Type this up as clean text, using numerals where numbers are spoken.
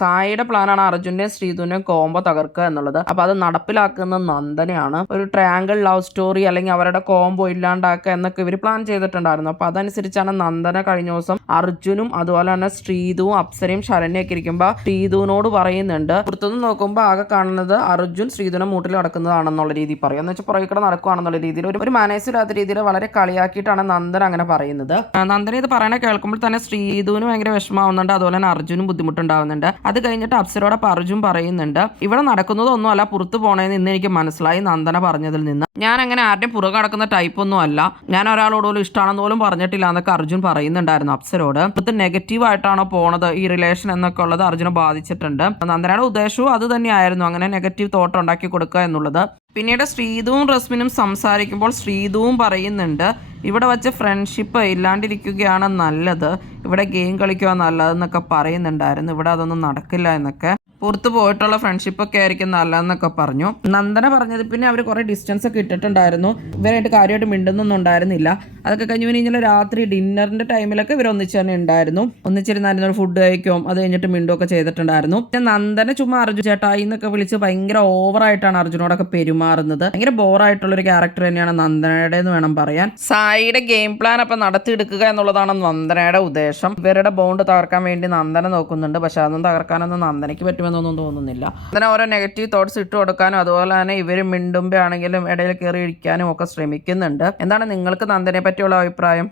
സായിയുടെ പ്ലാനാണ് അർജുന്റെയും ശ്രീധുവിന്റെയും കോംബോ തകർക്കുക എന്നുള്ളത്. അപ്പൊ അത് നടപ്പിലാക്കുന്ന നന്ദനയാണ്. ഒരു ട്രയാങ്കിൾ ലവ് സ്റ്റോറി അല്ലെങ്കിൽ അവരുടെ കോംബോ ഇല്ലാണ്ടാക്കുക എന്നൊക്കെ ഇവർ പ്ലാൻ ചെയ്തിട്ടുണ്ടായിരുന്നു. അപ്പൊ അതനുസരിച്ചാണ് നന്ദന കഴിഞ്ഞ ദിവസം അർജുനും അതുപോലെ തന്നെ ശ്രീധുവും അപ്സരയും ശരണ്യൊക്കെ ഇരിക്കുമ്പോൾ ശ്രീധുവിനോട് പറയുന്നുണ്ട്. പുറത്തുനിന്ന് നോക്കുമ്പോൾ ആകെ കാണുന്നത് അർജുൻ ശ്രീധുവിനെ മൂട്ടിൽ നടക്കുന്നതാണെന്നുള്ള രീതിയിൽ പറയും. എന്ന് വെച്ചാൽ പുറകെ നടക്കുകയാണെന്നുള്ള രീതിയിൽ ഒരു മനസ്സിലാത്ത രീതിയിൽ വളരെ കളിയാക്കിയിട്ടാണ് നന്ദന അങ്ങനെ പറയുന്നത്. നന്ദന ഇത് പറയണ കേൾക്കുമ്പോൾ തന്നെ ശ്രീധുവിന് ഭയങ്കര വിഷമാവുന്നുണ്ട്. അതുപോലെ തന്നെ അർജുനും ബുദ്ധിമുട്ടുണ്ടാവുന്നുണ്ട്. അത് കഴിഞ്ഞിട്ട് അപ്സരയോടെ അർജുൻ പറയുന്നുണ്ട്, ഇവിടെ നടക്കുന്നതൊന്നും അല്ല, പുറത്തു പോണേന്ന് ഇന്ന് എനിക്ക് മനസ്സിലായി നന്ദന പറഞ്ഞതിൽ നിന്ന്. ഞാൻ അങ്ങനെ ആരുടെയും പുറകെ നടക്കുന്ന ടൈപ്പ് ഒന്നും അല്ല, ഞാൻ ഒരാളോട് പോലും ഇഷ്ടമാണെന്ന് പോലും പറഞ്ഞിട്ടില്ല എന്നൊക്കെ അർജുൻ പറയുന്നുണ്ടായിരുന്നു അപ്സരയോട്. ഇത് നെഗറ്റീവ് ആയിട്ടാണോ പോണത് ഈ റിലേഷൻ എന്നൊക്കെ ഉള്ളത് അർജുനെ ബാധിച്ചിട്ടുണ്ട്. നന്ദനയുടെ ഉദ്ദേശവും അത് തന്നെയായിരുന്നു, അങ്ങനെ നെഗറ്റീവ് തോട്ട് ഉണ്ടാക്കി കൊടുക്കുക എന്നുള്ളത്. പിന്നീട് ശ്രീധുവും റസ്മിനും സംസാരിക്കുമ്പോൾ ശ്രീധുവും പറയുന്നുണ്ട്, ഇവിടെ വെച്ച് ഫ്രണ്ട്ഷിപ്പ് ഇല്ലാണ്ടിരിക്കുകയാണ് നല്ലത്, ഇവിടെ ഗെയിം കളിക്കുക നല്ലതെന്നൊക്കെ പറയുന്നുണ്ടായിരുന്നു. ഇവിടെ അതൊന്നും നടക്കില്ല എന്നൊക്കെ, പുറത്ത് പോയിട്ടുള്ള ഫ്രണ്ട്ഷിപ്പ് ഒക്കെ ആയിരിക്കും നല്ലതെന്നൊക്കെ പറഞ്ഞു. നന്ദന പറഞ്ഞത് പിന്നെ അവർ കുറെ ഡിസ്റ്റൻസ് ഒക്കെ ഇട്ടിട്ടുണ്ടായിരുന്നു, ഇവരായിട്ട് കാര്യമായിട്ട് മിണ്ടുന്നൊന്നും ഉണ്ടായിരുന്നില്ല. അതൊക്കെ കഴിഞ്ഞ് ഇന്നലെ രാത്രി ഡിന്നറിന്റെ ടൈമിലൊക്കെ ഇവർ ഒന്നിച്ച് തന്നെ ഉണ്ടായിരുന്നു, ഒന്നിച്ചിരുന്നായിരുന്നു, ഫുഡ് കഴിക്കും, അത് കഴിഞ്ഞിട്ട് മിണ്ടുമൊക്കെ ചെയ്തിട്ടുണ്ടായിരുന്നു. പിന്നെ നന്ദന ചുമ്മാ അർജുൻ ചേട്ടായി എന്നൊക്കെ വിളിച്ച് ഭയങ്കര ഓവറായിട്ടാണ് അർജുനോടൊക്കെ പെരുമാറുന്നത്. ഭയങ്കര ബോറായിട്ടുള്ള ഒരു ക്യാരക്ടർ തന്നെയാണ് നന്ദനയുടെ എന്ന് വേണം പറയാൻ. സായിയുടെ ഗെയിം പ്ലാൻ അപ്പൊ നടത്തിയെടുക്കുക എന്നുള്ളതാണ് നന്ദനയുടെ ഉദ്ദേശം. ഇവരുടെ ബോണ്ട് തകർക്കാൻ വേണ്ടി നന്ദന നോക്കുന്നുണ്ട്. പക്ഷെ അതൊന്നും തകർക്കാനൊന്നും നന്ദനയ്ക്ക് പറ്റുമെന്നൊന്നും തോന്നുന്നില്ല. നന്ദന ഓരോ നെഗറ്റീവ് തോട്ട്സ് ഇട്ട് കൊടുക്കാനും അതുപോലെ തന്നെ ഇവർ മിണ്ടുമ്പോ ആണെങ്കിലും ഇടയിൽ കയറി ഇരിക്കാനും ഒക്കെ ശ്രമിക്കുന്നുണ്ട്. എന്താണ് നിങ്ങൾക്ക് നന്ദനെ പറ്റിയുള്ള അഭിപ്രായം?